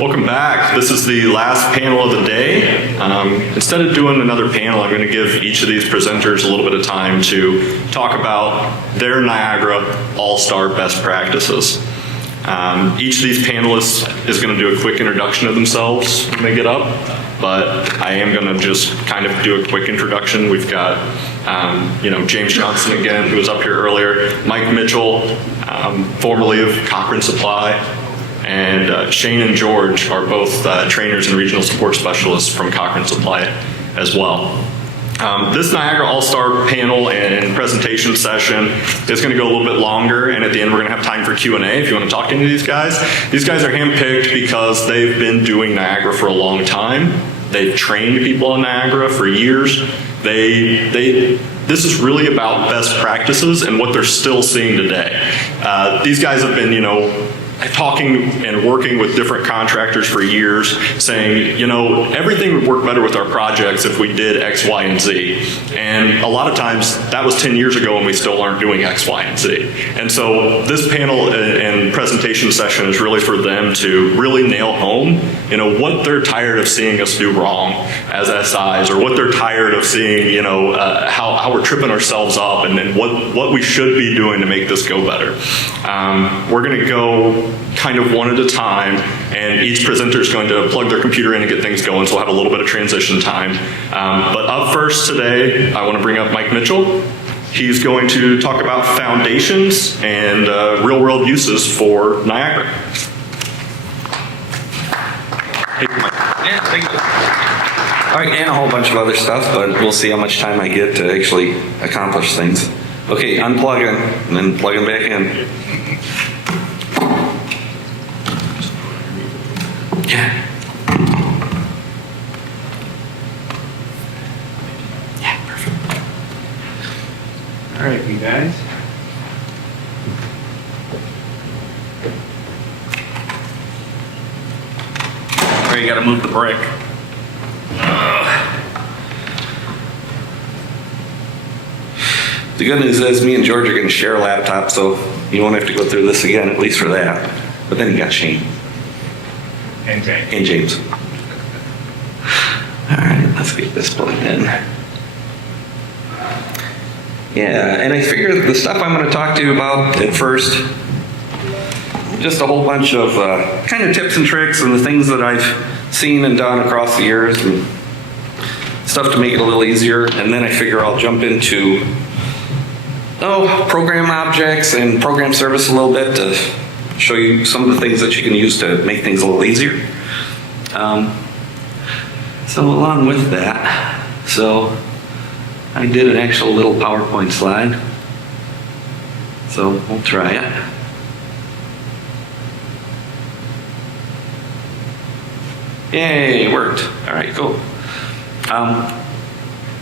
Welcome back. This is the last panel of the day. Instead of doing another panel, I'm going to give each of these presenters a little bit of time to talk about their Niagara All-Star best practices. Each of these panelists is going to do a quick introduction of themselves when they get up, but I am going to just kind of do a quick introduction. We've got James Johnson again, who was up here earlier, Mike Mitchell, formerly of Cochrane Supply, and Shane and George are both trainers and regional support specialists from Cochrane Supply as well. This Niagara All-Star panel and presentation session is going to go a little bit longer, and at the end we're going to have time for Q&A if you want to talk to any of these guys. These guys are handpicked because they've been doing Niagara for a long time. They've trained people in Niagara for years. This is really about best practices and what they're still seeing today. These guys have been, talking and working with different contractors for years, saying, everything would work better with our projects if we did X, Y, and Z. And a lot of times that was 10 years ago and we still aren't doing X, Y, and Z. And so this panel and presentation session is really for them to really nail home, what they're tired of seeing us do wrong as SIs, or what they're tired of seeing, how we're tripping ourselves up, and what we should be doing to make this go better. We're going to go kind of one at a time, and each presenter is going to plug their computer in and get things going, so we'll have a little bit of transition time. But up first today, I want to bring up Mike Mitchell. He's going to talk about foundations and real-world uses for Niagara. Hey, Mike. Yeah, thank you. All right, and a whole bunch of other stuff, but we'll see how much time I get to actually accomplish things. Okay, unplugging, and then plugging back in. Yeah. Yeah, perfect. All right, you guys. All right, you gotta move the brick. The good news is me and George are gonna share a laptop, so you won't have to go through this again, at least for that. But then you got Shane. And James. And James. All right, let's get this plugged in. Yeah, and I figured the stuff I'm going to talk to you about at first, just a whole bunch of kind of tips and tricks and the things that I've seen and done across the years and stuff to make it a little easier. And then I figure I'll jump into program objects and program service a little bit to show you some of the things that you can use to make things a little easier. So along with that, I did an actual little PowerPoint slide. So we'll try it. Yay, it worked. All right, cool.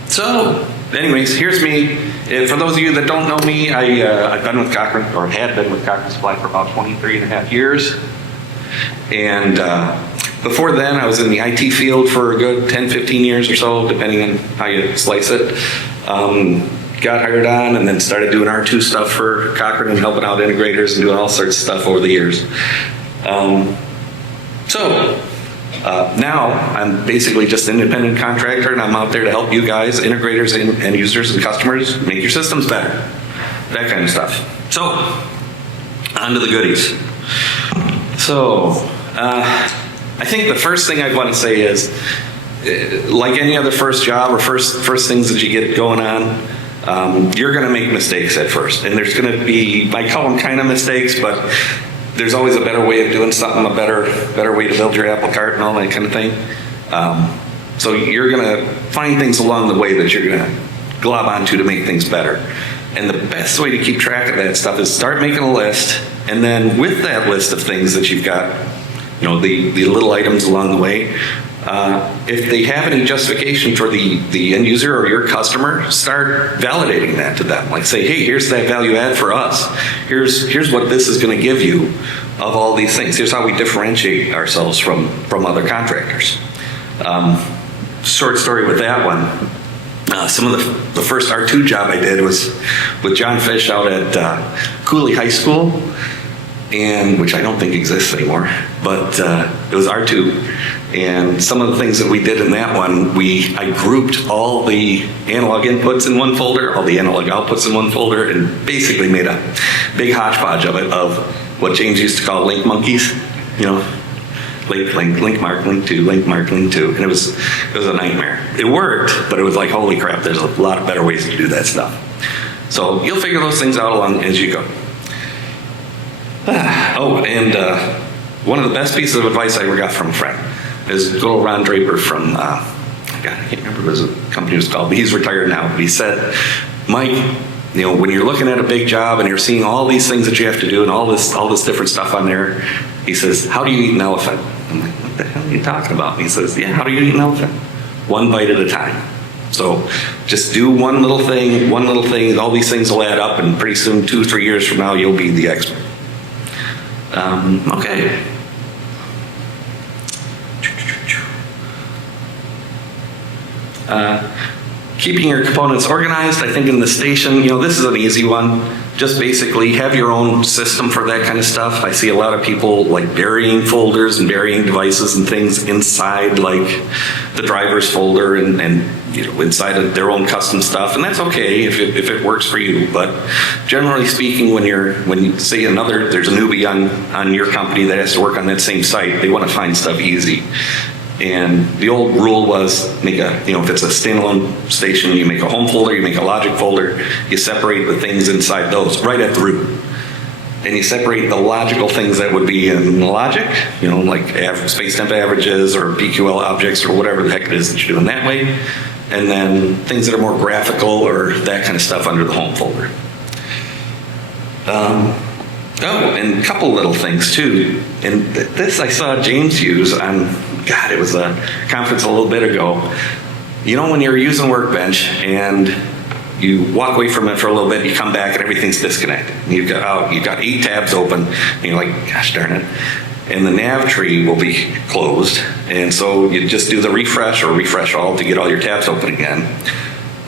So anyways, here's me. For those of you that don't know me, I've been with Cochrane, or had been with Cochrane Supply for about 23 and a half years. And before then, I was in the IT field for a good 10, 15 years or so, depending on how you slice it. Got hired on and then started doing R2 stuff for Cochrane and helping out integrators and doing all sorts of stuff over the years. Now I'm basically just an independent contractor, and I'm out there to help you guys, integrators and users and customers, make your systems better. That kind of stuff. So, on to the goodies. So, I think the first thing I want to say is, like any other first job or first things that you get going on, you're going to make mistakes at first. And there's going to be, I call them kind of mistakes, but there's always a better way of doing something, a better way to build your apple cart and all that kind of thing. So you're going to find things along the way that you're going to glob onto to make things better. And the best way to keep track of that stuff is start making a list, and then with that list of things that you've got, the little items along the way, if they have any justification for the end user or your customer, start validating that to them. Like say, hey, here's that value add for us. Here's what this is going to give you of all these things. Here's how we differentiate ourselves from other contractors. Short story with that one. Some of the first R2 job I did was with John Fish out at Cooley High School. and which I don't think exists anymore, but it was R2. And some of the things that we did in that one, I grouped all the analog inputs in one folder, all the analog outputs in one folder, and basically made a big hodgepodge of it, of what James used to call link monkeys, you know, link mark, link to, link mark, link to, and it was a nightmare. It worked, but it was like, holy crap, there's a lot of better ways to do that stuff. So you'll figure those things out along as you go. Oh, and one of the best pieces of advice I ever got from a friend is good old Ron Draper from, God, I can't remember what his company was called, but he's retired now. But he said, Mike, you know, when you're looking at a big job and you're seeing all these things that you have to do and all this different stuff on there, he says, how do you eat an elephant? I'm like, what the hell are you talking about? And he says, yeah, how do you eat an elephant? One bite at a time. So just do one little thing, all these things will add up, and pretty soon, 2-3 years from now, you'll be the expert. Okay. Keeping your components organized, I think in the station, you know, this is an easy one. Just basically have your own system for that kind of stuff. I see a lot of people like burying folders and burying devices and things inside like the driver's folder and you know, inside of their own custom stuff, and that's okay if it works for you. But generally speaking, when you say there's a newbie on your company that has to work on that same site, they want to find stuff easy. And the old rule was if it's a standalone station, you make a home folder, you make a logic folder, you separate the things inside those right at the root. And you separate the logical things that would be in logic, you know, like space temp averages or PQL objects or whatever the heck it is that you're doing that way. And then things that are more graphical or that kind of stuff under the home folder. And a couple little things too. And this I saw James use on, God, it was a conference a little bit ago. You know, when you're using Workbench and you walk away from it for a little bit, you come back and everything's disconnected. And you've got 8 tabs open, and you're like, gosh darn it. And the nav tree will be closed. And so you just do the refresh or refresh all to get all your tabs open again.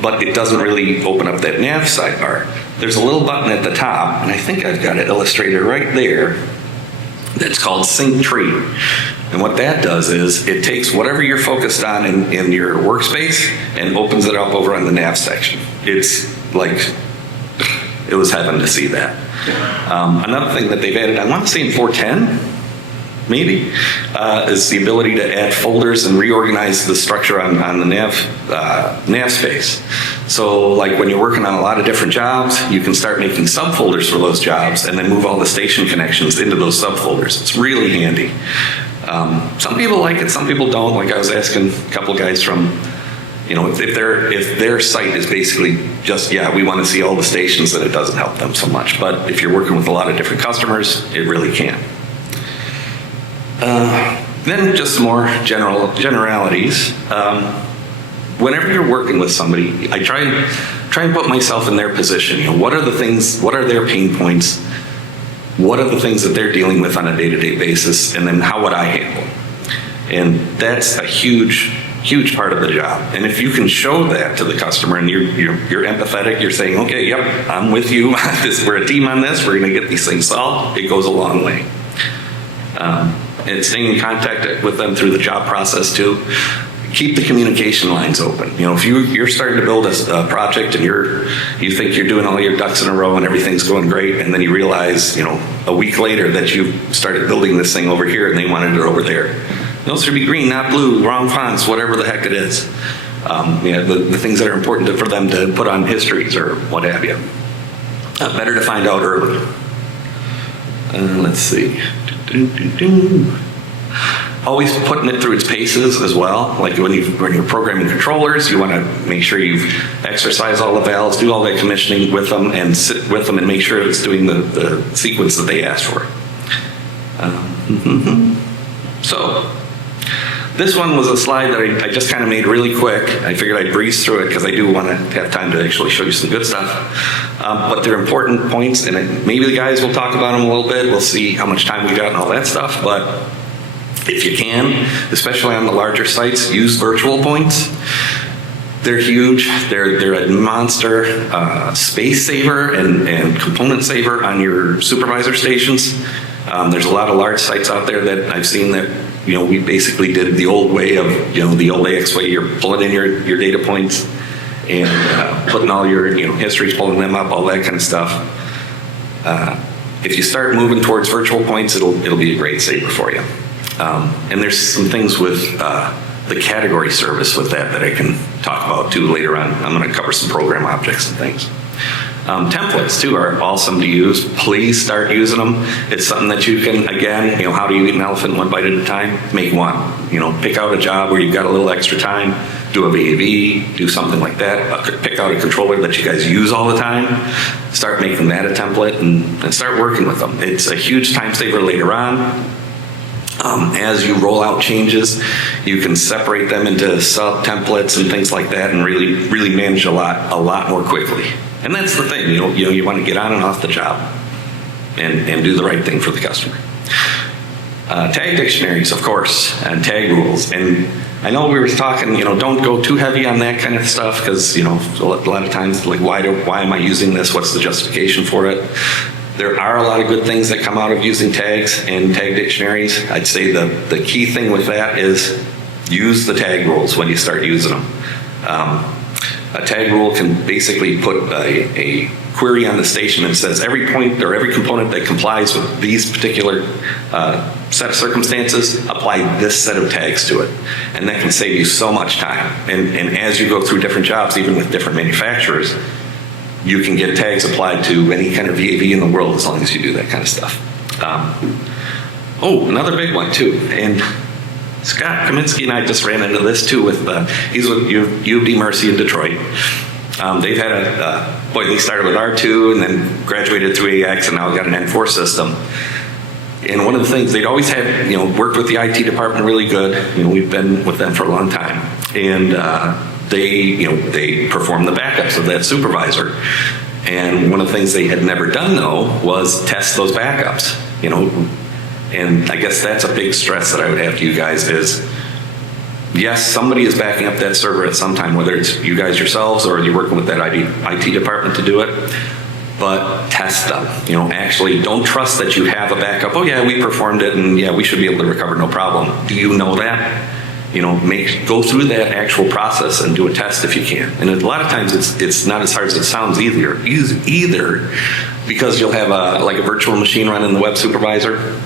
But it doesn't really open up that nav sidebar. There's a little button at the top, and I think I've got it illustrated right there, that's called Sync Tree. And what that does is it takes whatever you're focused on in your workspace and opens it up over on the nav section. It's like, it was heaven to see that. Another thing that they've added, I want to say in 4.10, maybe, is the ability to add folders and reorganize the structure on the nav space. So like when you're working on a lot of different jobs, you can start making subfolders for those jobs and then move all the station connections into those subfolders. It's really handy. Some people like it, some people don't. Like I was asking a couple guys from, you know, if their site is basically just, yeah, we want to see all the stations, then it doesn't help them so much. But if you're working with a lot of different customers, it really can. Then just some more generalities. Whenever you're working with somebody, I try and put myself in their position. You know, what are the things, what are their pain points? What are the things that they're dealing with on a day-to-day basis? And then how would I handle them? And that's a huge part of the job. And if you can show that to the customer and you're empathetic, you're saying, okay, yep, I'm with you. We're a team on this. We're going to get these things solved. It goes a long way. And staying in contact with them through the job process too. Keep the communication lines open. You know, if you're starting to build a project and you think you're doing all your ducks in a row and everything's going great, and then you realize, you know, a week later that you started building this thing over here and they wanted it over there. Those should be green, not blue, wrong fonts, whatever the heck it is. The things that are important for them to put on histories or what have you. Better to find out early. Let's see. Always putting it through its paces as well. Like when you're programming controllers, you want to make sure you've exercised all the valves, do all that commissioning with them, and sit with them and make sure it's doing the sequence that they asked for. So this one was a slide that I just kind of made really quick. I figured I'd breeze through it because I do want to have time to actually show you some good stuff. But they're important points, and maybe the guys will talk about them a little bit. We'll see how much time we got and all that stuff. But if you can, especially on the larger sites, use virtual points. They're huge. They're a monster space saver and component saver on your supervisor stations. There's a lot of large sites out there that I've seen that, we basically did the old way of, the old AX way. You're pulling in your data points and putting all your, histories, pulling them up, all that kind of stuff. If you start moving towards virtual points, it'll be a great saver for you. And there's some things with the category service with that I can talk about too later on. I'm going to cover some program objects and things. Templates too are awesome to use. Please start using them. It's something that you can, again, how do you eat an elephant one bite at a time? Make one. Pick out a job where you've got a little extra time, do a VAV, do something like that. Pick out a controller that you guys use all the time. Start making that a template and start working with them. It's a huge time saver later on. As you roll out changes, you can separate them into sub-templates and things like that and really manage a lot more quickly. And that's the thing, you want to get on and off the job and do the right thing for the customer. Tag dictionaries, of course, and tag rules. And I know we were talking, don't go too heavy on that kind of stuff because, a lot of times, like, why am I using this? What's the justification for it? There are a lot of good things that come out of using tags and tag dictionaries. I'd say the key thing with that is use the tag rules when you start using them. A tag rule can basically put a query on the station that says every point or every component that complies with these particular set of circumstances, apply this set of tags to it. And that can save you so much time. And as you go through different jobs, even with different manufacturers, you can get tags applied to any kind of VAV in the world as long as you do that kind of stuff. Another big one too. And Scott Kaminsky and I just ran into this too with, he's with U of D Mercy in Detroit. They've had they started with R2 and then graduated through AX and now got an N4 system. And one of the things, they'd always had, worked with the IT department really good. We've been with them for a long time. And they perform the backups of that supervisor. And one of the things they had never done though was test those backups, And I guess that's a big stress that I would have to you guys is, yes, somebody is backing up that server at some time, whether it's you guys yourselves or you're working with that IT department to do it, but test them. Actually don't trust that you have a backup. Oh yeah, we performed it and yeah, we should be able to recover, no problem. Do you know that? Go through that actual process and do a test if you can. And a lot of times it's not as hard as it sounds either because you'll have a virtual machine running the web supervisor.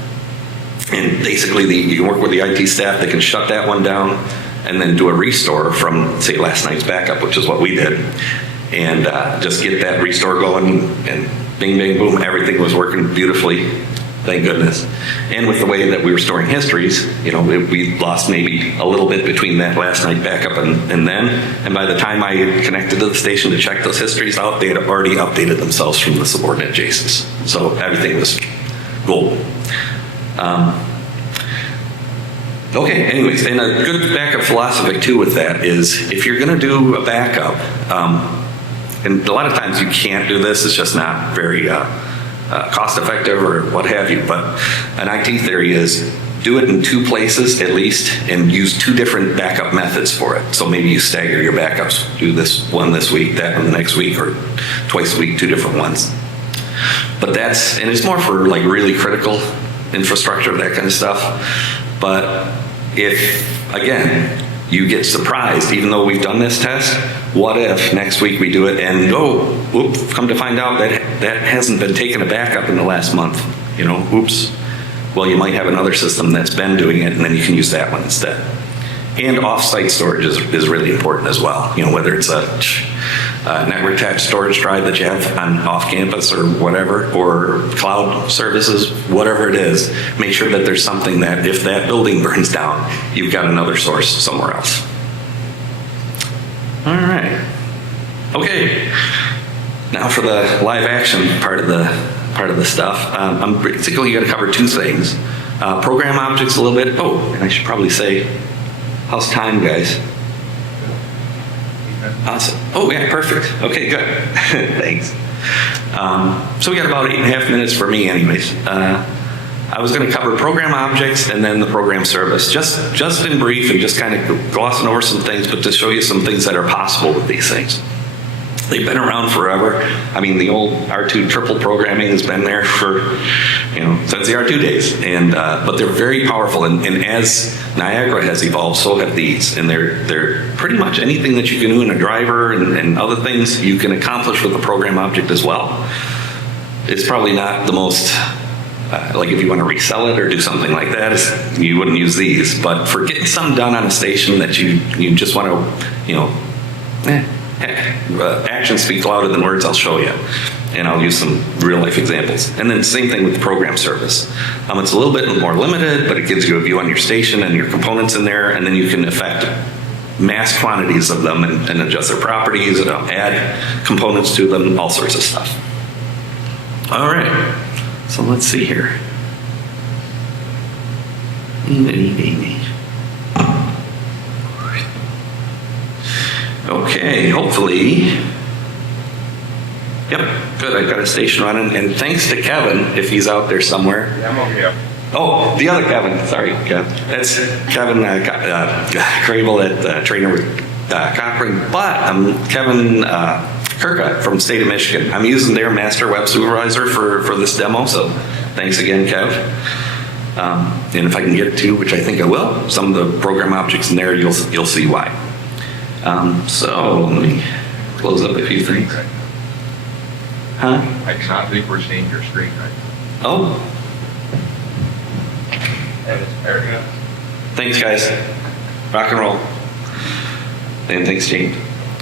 And basically, you can work with the IT staff that can shut that one down and then do a restore from, say, last night's backup, which is what we did. And just get that restore going and bing, bang, boom, everything was working beautifully. Thank goodness. And with the way that we were storing histories, we lost maybe a little bit between that last night backup and then. And by the time I had connected to the station to check those histories out, they had already updated themselves from the subordinate JSONs. So everything was gold. Okay, anyways, and a good backup philosophy too with that is if you're going to do a backup, and a lot of times you can't do this, it's just not very cost effective or what have you, but an IT theory is do it in two places at least and use two different backup methods for it. So maybe you stagger your backups, do this one this week, that one the next week, or twice a week, two different ones. But and it's more for like really critical infrastructure, that kind of stuff. But if, again, you get surprised, even though we've done this test, what if next week we do it and come to find out that hasn't been taking a backup in the last month, oops. Well, you might have another system that's been doing it and then you can use that one instead. And off-site storage is really important as well. Whether it's a network attached storage drive that you have on off-campus or whatever, or cloud services, whatever it is, make sure that there's something that if that building burns down, you've got another source somewhere else. All right. Okay. Now for the live action part of the stuff. I'm basically going to cover two things. Program objects a little bit. And I should probably say, how's time, guys? Awesome. Oh, yeah, perfect. Okay, good. Thanks. So we got about 8.5 minutes for me anyways. I was going to cover program objects and then the program service, just in brief and just kind of glossing over some things, but to show you some things that are possible with these things. They've been around forever. I mean, the old R2 triple programming has been there for, since the R2 days. And but they're very powerful. And as Niagara has evolved, so have these. And they're pretty much anything that you can do in a driver and other things you can accomplish with a program object as well. It's probably not the most, like if you want to resell it or do something like that, you wouldn't use these. But for getting something done on a station that you just want to, actions speak louder than words, I'll show you. And I'll use some real life examples. And then same thing with the program service. It's a little bit more limited, but it gives you a view on your station and your components in there, and then you can affect mass quantities of them and adjust their properties, and add components to them, all sorts of stuff. All right, so let's see here. Okay, hopefully, yep, good, I've got a station running, and thanks to Kevin, if he's out there somewhere. I'm okay. Oh, the other Kevin, sorry, Kevin. That's Kevin Crable at trainer with Cochrane, but I'm Kevin Kirka from State of Michigan. I'm using their master web supervisor for this demo, so thanks again, Kev. And if I can get to, which I think I will, some of the program objects in there, you'll see why. So let me close up a few things. Huh? I cannot think we're seeing your screen right. Oh, There we go. thanks guys. Rock and roll. And thanks, Jane.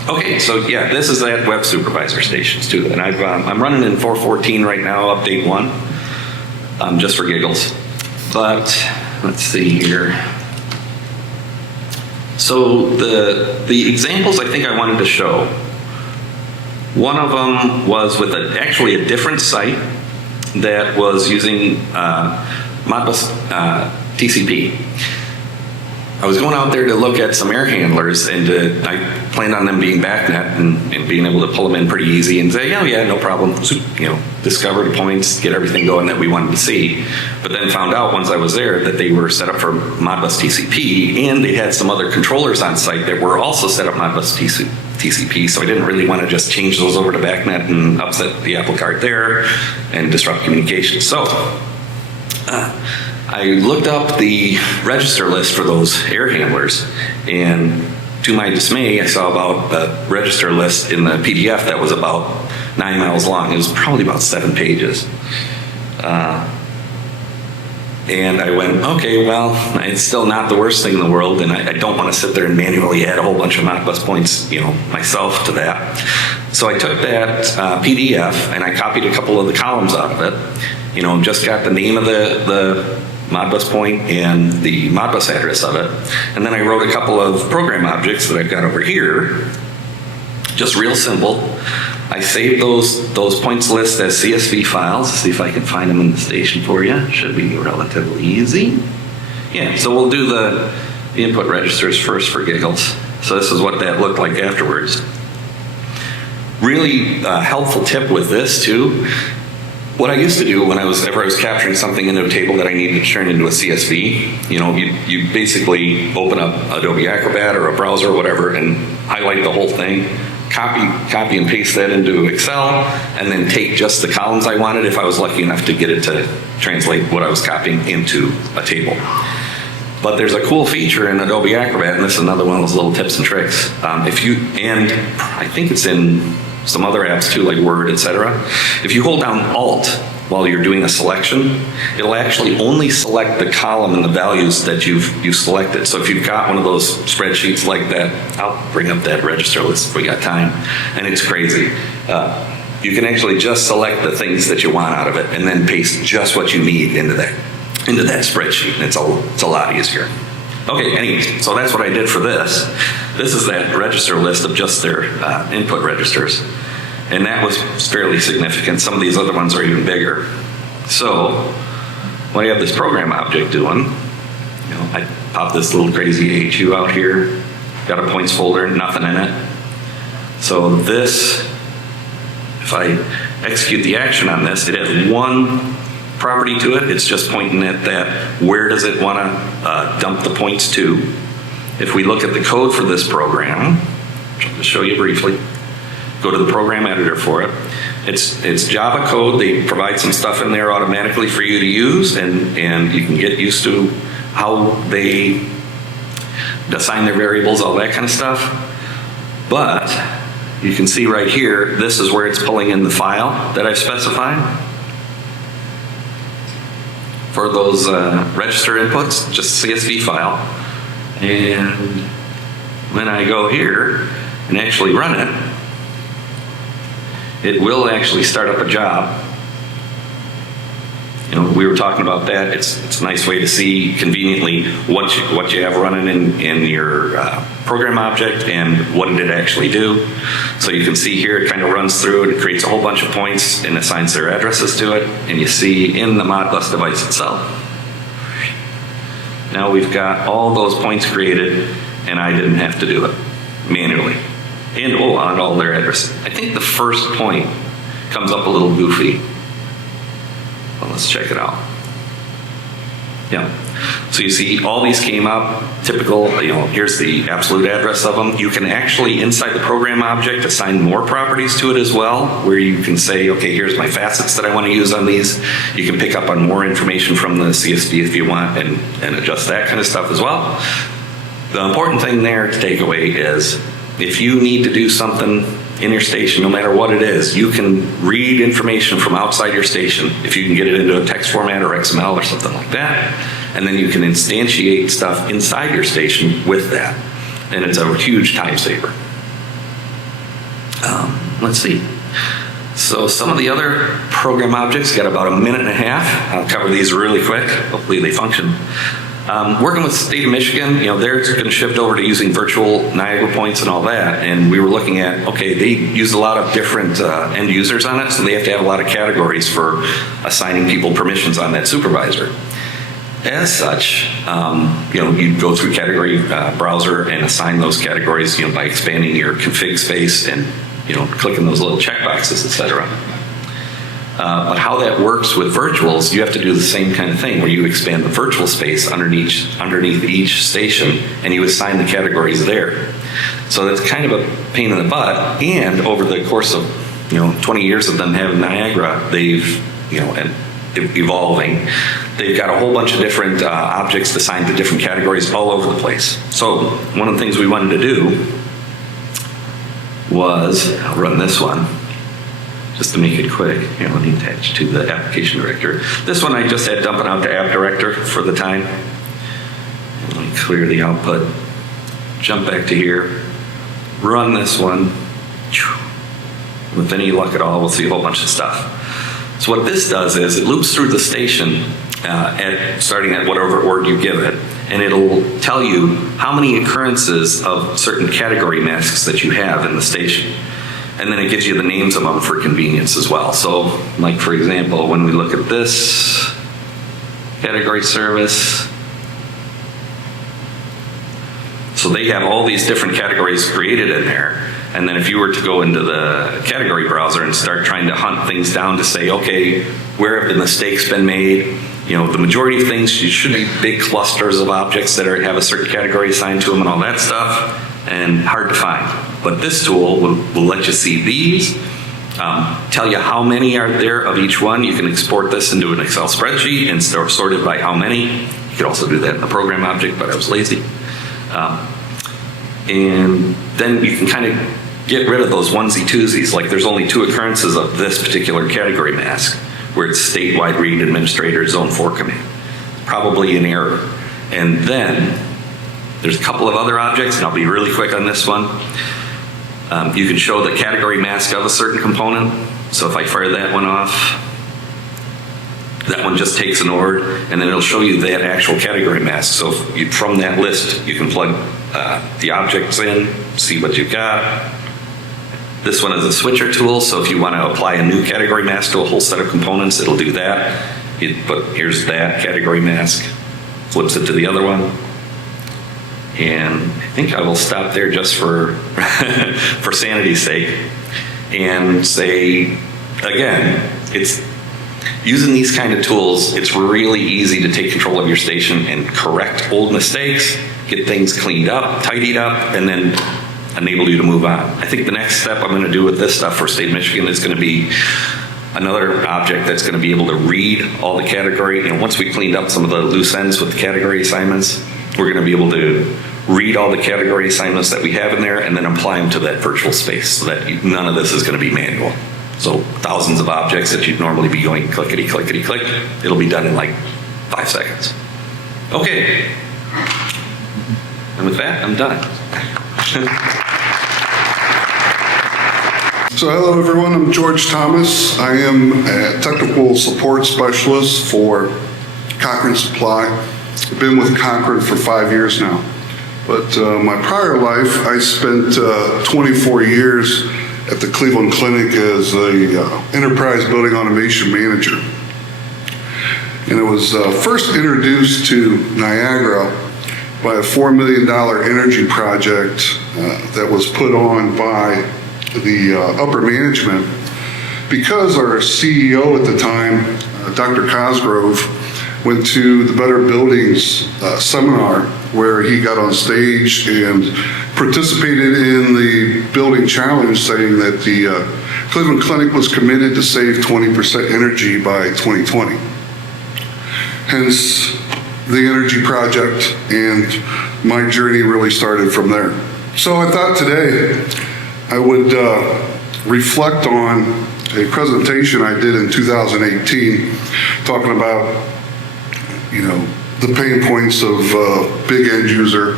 Okay, so yeah, this is that web supervisor stations too. And I'm running in 4.14 right now, update 1, just for giggles. But let's see here. So the examples I think I wanted to show, one of them was with actually a different site that was using Modbus TCP. I was going out there to look at some air handlers, and I planned on them being BACnet and being able to pull them in pretty easy and say, oh yeah, no problem, discover the points, get everything going that we wanted to see. But then found out once I was there that they were set up for Modbus TCP, and they had some other controllers on site that were also set up Modbus TCP, so I didn't really want to just change those over to BACnet and upset the apple cart there and disrupt communication. So I looked up the register list for those air handlers, and to my dismay, I saw about the register list in the PDF that was about 9 miles long. It was probably about 7 pages. And I went, okay, well, it's still not the worst thing in the world, and I don't want to sit there and manually add a whole bunch of Modbus points, myself to that. So I took that PDF and I copied a couple of the columns out of it. Just got the name of the Modbus point and the Modbus address of it. And then I wrote a couple of program objects that I've got over here. Just real simple. I saved those points list as CSV files. See if I can find them in the station for you. Should be relatively easy. Yeah, so we'll do the input registers first for giggles. So this is what that looked like afterwards. Really helpful tip with this too. What I used to do whenever I was capturing something into a table that I needed to turn into a CSV, you basically open up Adobe Acrobat or a browser or whatever and highlight the whole thing, copy and paste that into Excel, and then take just the columns I wanted if I was lucky enough to get it to translate what I was copying into a table. But there's a cool feature in Adobe Acrobat, and this is another one of those little tips and tricks. And I think it's in some other apps too, like Word, etc. If you hold down Alt while you're doing a selection, it'll actually only select the column and the values that you've selected. So if you've got one of those spreadsheets like that, I'll bring up that register list if we got time, and it's crazy. You can actually just select the things that you want out of it and then paste just what you need into that spreadsheet, and it's a lot easier. Okay, anyways, so that's what I did for this. This is that register list of just their input registers. And that was fairly significant. Some of these other ones are even bigger. So, what I have this program object doing, I pop this little crazy AHU out here, got a points folder, nothing in it. So this, if I execute the action on this, it has one property to it. It's just pointing at that, where does it want to dump the points to. If we look at the code for this program, which I'll just show you briefly, go to the program editor for it. It's Java code. They provide some stuff in there automatically for you to use, and you can get used to how they assign their variables, all that kind of stuff. But you can see right here, this is where it's pulling in the file that I've specified for those register inputs, just CSV file. And when I go here and actually run it, it will actually start up a job. You know, we were talking about that. It's a nice way to see conveniently what you have running in your program object and what did it actually do. So you can see here it kind of runs through it. It creates a whole bunch of points and assigns their addresses to it. And you see in the Modbus device itself. Now we've got all those points created, and I didn't have to do it manually. And on all their addresses. I think the first point comes up a little goofy. Well, let's check it out. Yeah. So you see all these came up, typical, here's the absolute address of them. You can actually, inside the program object, assign more properties to it as well, where you can say, okay, here's my facets that I want to use on these. You can pick up on more information from the CSV if you want and adjust that kind of stuff as well. The important thing there to take away is if you need to do something in your station, no matter what it is, you can read information from outside your station, if you can get it into a text format or XML or something like that, and then you can instantiate stuff inside your station with that. And it's a huge time saver. Let's see. So some of the other program objects got about a minute and a half. I'll cover these really quick. Hopefully they function. Working with the state of Michigan, they're going to shift over to using virtual Niagara points and all that. And we were looking at, okay, they use a lot of different end users on it, so they have to have a lot of categories for assigning people permissions on that supervisor. As such, you go through category browser and assign those categories, by expanding your config space and, clicking those little checkboxes, etc. But how that works with virtuals, you have to do the same kind of thing where you expand the virtual space underneath each station and you assign the categories there. So that's kind of a pain in the butt. And over the course of 20 years of them having Niagara, they've and evolving, they've got a whole bunch of different objects assigned to different categories all over the place. So one of the things we wanted to do was, I'll run this one, just to make it quick. Let me attach to the application director. This one I just had dumping out to app director for the time. Let me clear the output. Jump back to here. Run this one. With any luck at all, we'll see a whole bunch of stuff. So what this does is it loops through the station starting at whatever order you give it, and it'll tell you how many occurrences of certain category masks that you have in the station. And then it gives you the names of them for convenience as well. So, like for example, when we look at this category service, so they have all these different categories created in there. And then if you were to go into the category browser and start trying to hunt things down to say, okay, where have the mistakes been made? The majority of things should be big clusters of objects that have a certain category assigned to them and all that stuff, and hard to find. But this tool will let you see these, tell you how many are there of each one. You can export this into an Excel spreadsheet and sort it by how many. You could also do that in the program object, but I was lazy. And then you can kind of get rid of those onesie-twosies, like there's only 2 occurrences of this particular category mask, where it's statewide read administrator zone 4 command. Probably an error. And then there's a couple of other objects, and I'll be really quick on this one. You can show the category mask of a certain component. So if I fire that one off, that one just takes an ORD, and then it'll show you that actual category mask. So from that list, you can plug the objects in, see what you've got. This one is a switcher tool, so if you want to apply a new category mask to a whole set of components, it'll do that. Here's that category mask, flips it to the other one. And I think I will stop there just for for sanity's sake and say, again, it's using these kind of tools, it's really easy to take control of your station and correct old mistakes, get things cleaned up, tidied up, and then enable you to move on. I think the next step I'm going to do with this stuff for State of Michigan is going to be another object that's going to be able to read all the category. Once we cleaned up some of the loose ends with the category assignments, we're going to be able to read all the category assignments that we have in there and then apply them to that virtual space so that none of this is going to be manual. So thousands of objects that you'd normally be going clickety, clickety, click, it'll be done in like 5 seconds. Okay. And with that, I'm done. So hello everyone, I'm George Thomas. I am a technical support specialist for Cochrane Supply. I've been with Cochrane for 5 years now. But my prior life, I spent 24 years at the Cleveland Clinic as a enterprise building automation manager. And I was first introduced to Niagara by a $4 million energy project that was put on by the upper management because our CEO at the time, Dr. Cosgrove, went to the Better Buildings seminar where he got on stage and participated in the building challenge saying that the Cleveland Clinic was committed to save 20% energy by 2020. Hence the energy project, and my journey really started from there. So I thought today I would reflect on a presentation I did in 2018 talking about the pain points of big end user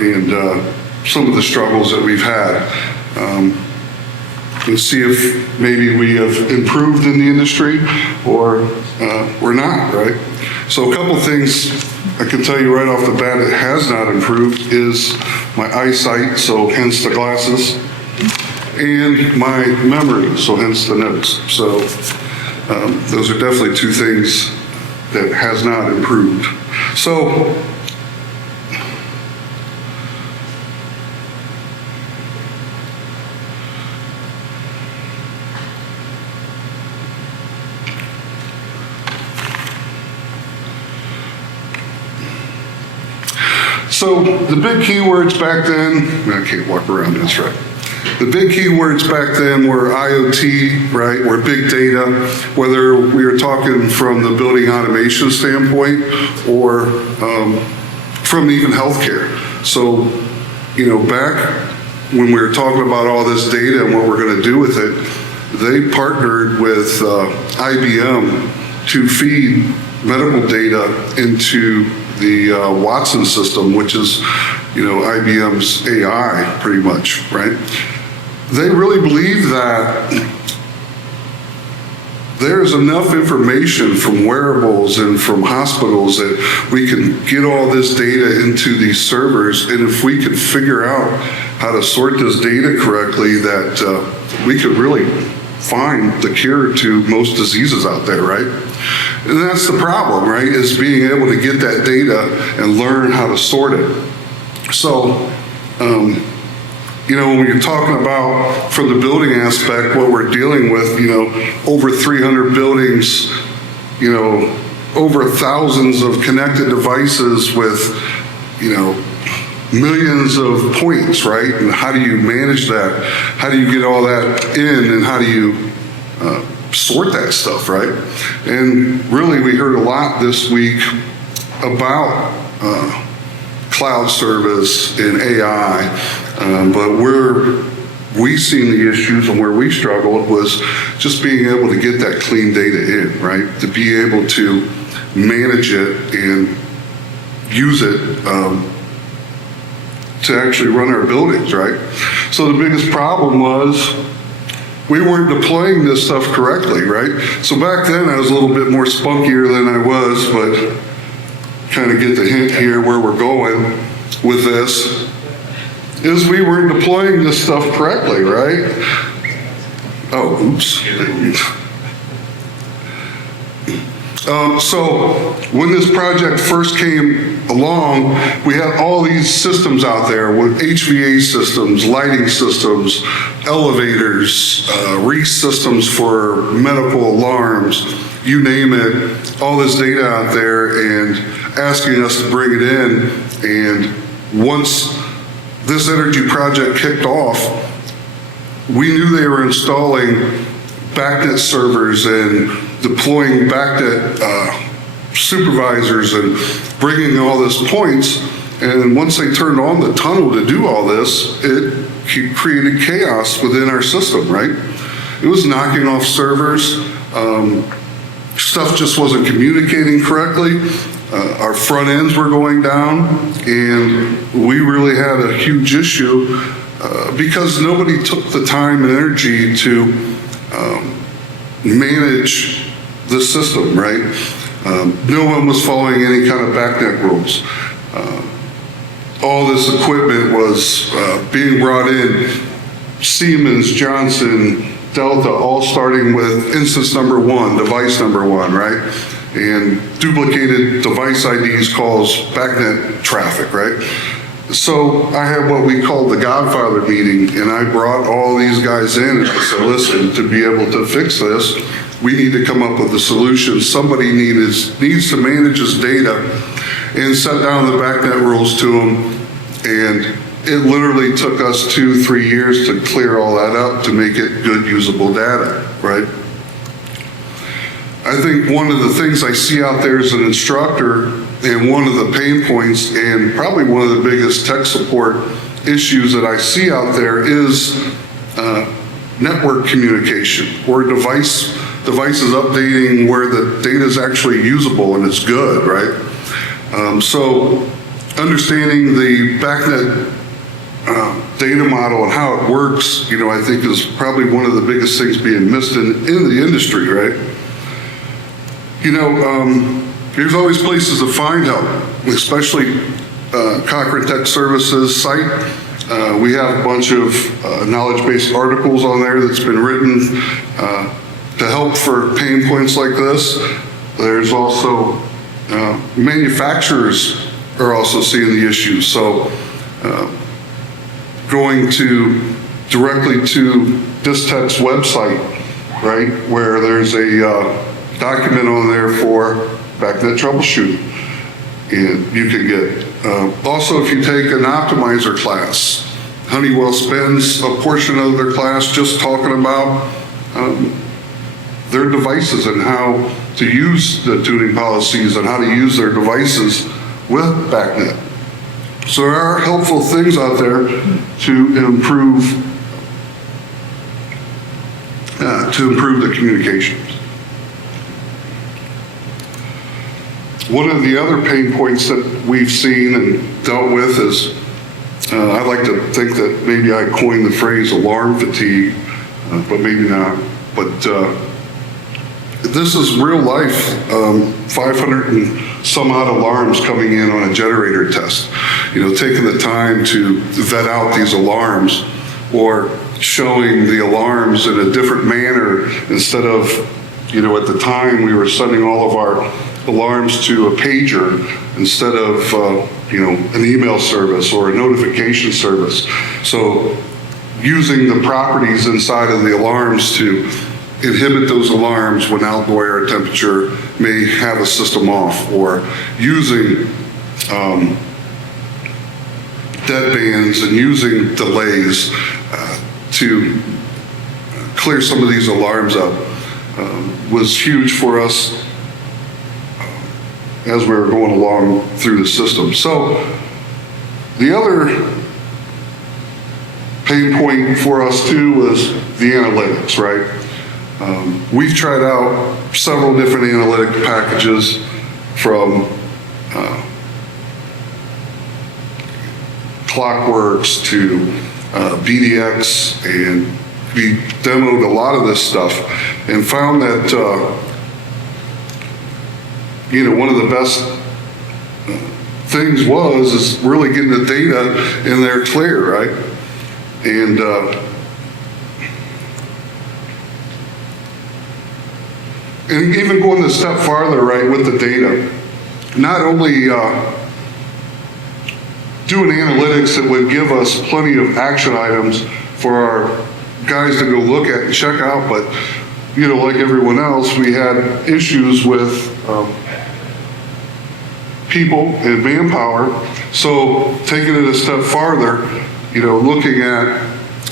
and some of the struggles that we've had. And see if maybe we have improved in the industry or we're not, right? So a couple things I can tell you right off the bat it has not improved is my eyesight, so hence the glasses, and my memory, so hence the notes. So those are definitely two things that has not improved. So the big keywords back then, I can't walk around this, right? The big keywords back then were IoT, right, or big data, whether we were talking from the building automation standpoint or from even healthcare. So, back when we were talking about all this data and what we're going to do with it, they partnered with IBM to feed medical data into the Watson system, which is, IBM's AI, pretty much, right? They really believe that there's enough information from wearables and from hospitals that we can get all this data into these servers, and if we could figure out how to sort this data correctly, that we could really find the cure to most diseases out there, right? And that's the problem, right, is being able to get that data and learn how to sort it. So, when you're talking about from the building aspect, what we're dealing with, over 300 buildings, over thousands of connected devices with, millions of points, right? And how do you manage that? How do you get all that in, and how do you sort that stuff, right? And really, we heard a lot this week about cloud service and AI, but we've seen the issues, and where we struggled was just being able to get that clean data in, right? To be able to manage it and use it to actually run our buildings, right? So the biggest problem was we weren't deploying this stuff correctly, right? So back then I was a little bit more spunkier than I was, but kind of get the hint here where we're going with this, is we weren't deploying this stuff correctly, right? Oh, oops. So when this project first came along, we had all these systems out there with HVA systems, lighting systems, elevators, REIS systems for medical alarms, you name it, all this data out there, and asking us to bring it in. And once this energy project kicked off, we knew they were installing BACnet servers and deploying BACnet supervisors and bringing all this points. And once they turned on the tunnel to do all this, it created chaos within our system, right? It was knocking off servers. Stuff just wasn't communicating correctly. Our front ends were going down, and we really had a huge issue because nobody took the time and energy to manage the system, right? No one was following any kind of BACnet rules. All this equipment was being brought in, Siemens, Johnson, Delta, all starting with instance number 1, device number 1, right? And duplicated device IDs calls BACnet traffic, right? So I had what we called the Godfather meeting, and I brought all these guys in and I said, listen, to be able to fix this, we need to come up with a solution. Somebody needs to manage this data and set down the BACnet rules to them. And it literally took us 2-3 years to clear all that up to make it good, usable data, right? I think one of the things I see out there as an instructor, and one of the pain points, and probably one of the biggest tech support issues that I see out there is network communication, or devices updating where the data is actually usable and it's good, right? So understanding the BACnet data model and how it works, I think is probably one of the biggest things being missed in the industry, right? There's always places to find help, especially Cochrane TechServices site. We have a bunch of knowledge-based articles on there that's been written to help for pain points like this. There's also manufacturers are also seeing the issues. So going directly to Distech's website, right, where there's a document on there for BACnet troubleshooting, and you can get. Also, if you take an optimizer class, Honeywell spends a portion of their class just talking about their devices and how to use the tuning policies and how to use their devices with BACnet. So there are helpful things out there to improve the communications. One of the other pain points that we've seen and dealt with is, I like to think that maybe I coined the phrase alarm fatigue, but maybe not. But this is real life, 500 and some odd alarms coming in on a generator test. Taking the time to vet out these alarms, or showing the alarms in a different manner instead of, at the time we were sending all of our alarms to a pager instead of, an email service or a notification service. So using the properties inside of the alarms to inhibit those alarms when outdoor air temperature may have a system off, or using deadbands and using delays to clear some of these alarms up was huge for us as we were going along through the system. So the other pain point for us too was the analytics, right? We've tried out several different analytic packages, from Clockworks to BDX, and we demoed a lot of this stuff and found that one of the best things is really getting the data in there clear, right? And even going a step farther, right, with the data, not only doing analytics that would give us plenty of action items for our guys to go look at and check out, but like everyone else, we had issues with people and manpower. So taking it a step farther, looking at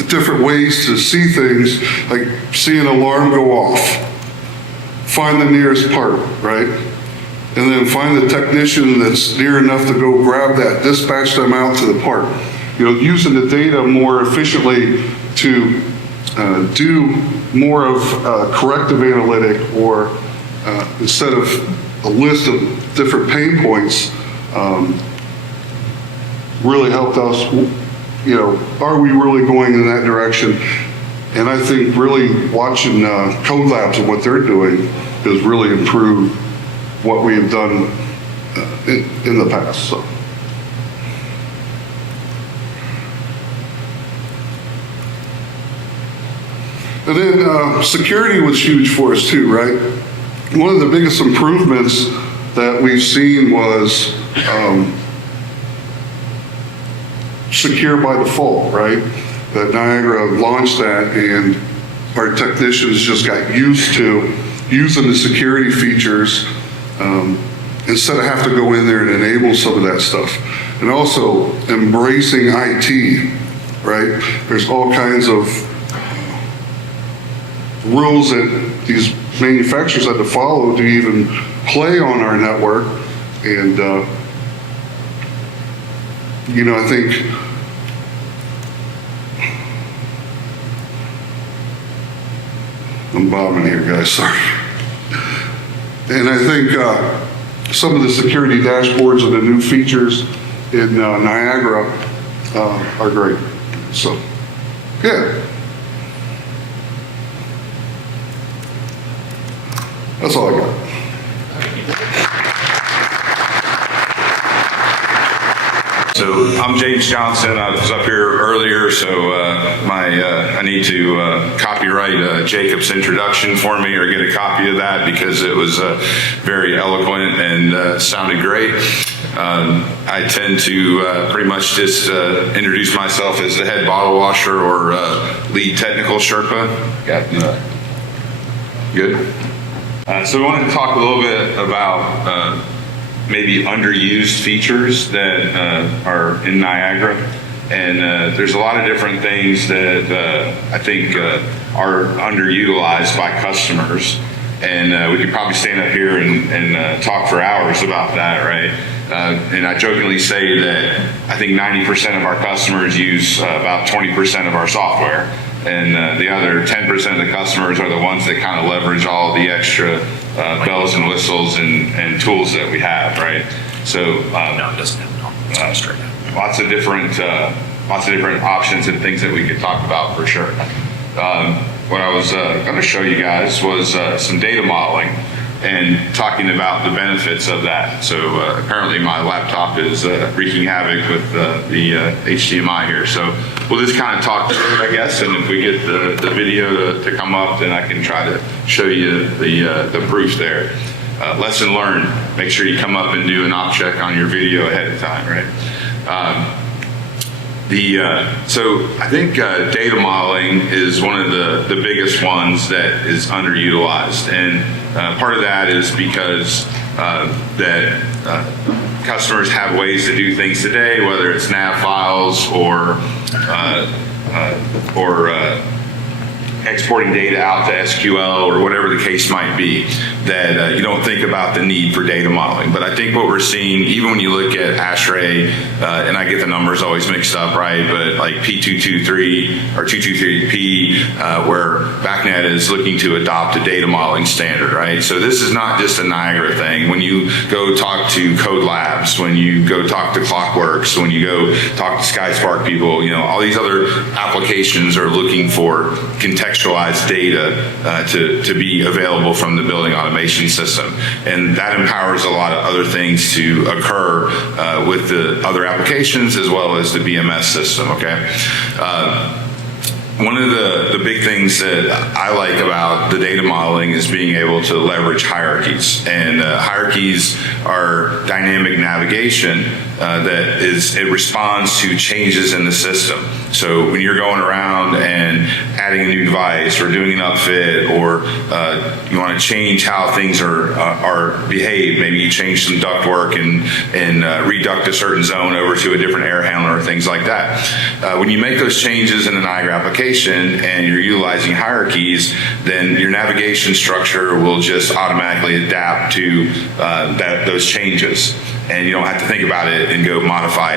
different ways to see things, like see an alarm go off, find the nearest part, right? And then find the technician that's near enough to go grab that, dispatch them out to the part. Using the data more efficiently to do more of corrective analytic, or instead of a list of different pain points, really helped us, are we really going in that direction? And I think really watching Code Labs and what they're doing has really improved what we have done in the past. So. And then security was huge for us too, right? One of the biggest improvements that we've seen was secure by default, right? That Niagara launched that, and our technicians just got used to using the security features instead of have to go in there and enable some of that stuff. And also embracing IT, right? There's all kinds of rules that these manufacturers had to follow to even play on our network. And, I think I'm bobbing here, guys, sorry. And I think some of the security dashboards and the new features in Niagara are great. So, yeah. That's all I got. So I'm James Johnson. I was up here earlier, so I need to copyright Jacob's introduction for me, or get a copy of that, because it was very eloquent and sounded great. I tend to pretty much just introduce myself as the head bottle washer or lead technical Sherpa. Good. So we wanted to talk a little bit about maybe underused features that are in Niagara. And there's a lot of different things that I think are underutilized by customers. And we could probably stand up here and talk for hours about that, right? And I jokingly say that I think 90% of our customers use about 20% of our software. And the other 10% of the customers are the ones that kind of leverage all the extra bells and whistles and tools that we have, right? So no, it doesn't have no. Lots of different options and things that we could talk about for sure. What I was going to show you guys was some data modeling and talking about the benefits of that. So apparently my laptop is wreaking havoc with the HDMI here. So we'll just kind of talk through it, I guess, and if we get the video to come up, then I can try to show you the proof there. Lesson learned, make sure you come up and do an op check on your video ahead of time, right? So I think data modeling is one of the biggest ones that is underutilized, and part of that is because customers have ways to do things today, whether it's nav files or exporting data out to SQL or whatever the case might be, that you don't think about the need for data modeling. But I think what we're seeing, even when you look at ASHRAE, and I get the numbers always mixed up, right? But like P223 or 223P, where BACnet is looking to adopt a data modeling standard, right? So this is not just a Niagara thing. When you go talk to Code Labs, when you go talk to Clockworks, when you go talk to SkySpark people, all these other applications are looking for contextualized data to be available from the building automation system. And that empowers a lot of other things to occur with the other applications as well as the BMS system, okay? One of the big things that I like about the data modeling is being able to leverage hierarchies. And hierarchies are dynamic navigation it responds to changes in the system. So when you're going around and adding a new device or doing an upfit, or you want to change how things are behaved, maybe you change some duct work and reduct a certain zone over to a different air handler or things like that. When you make those changes in the Niagara application and you're utilizing hierarchies, then your navigation structure will just automatically adapt to those changes. And you don't have to think about it and go modify.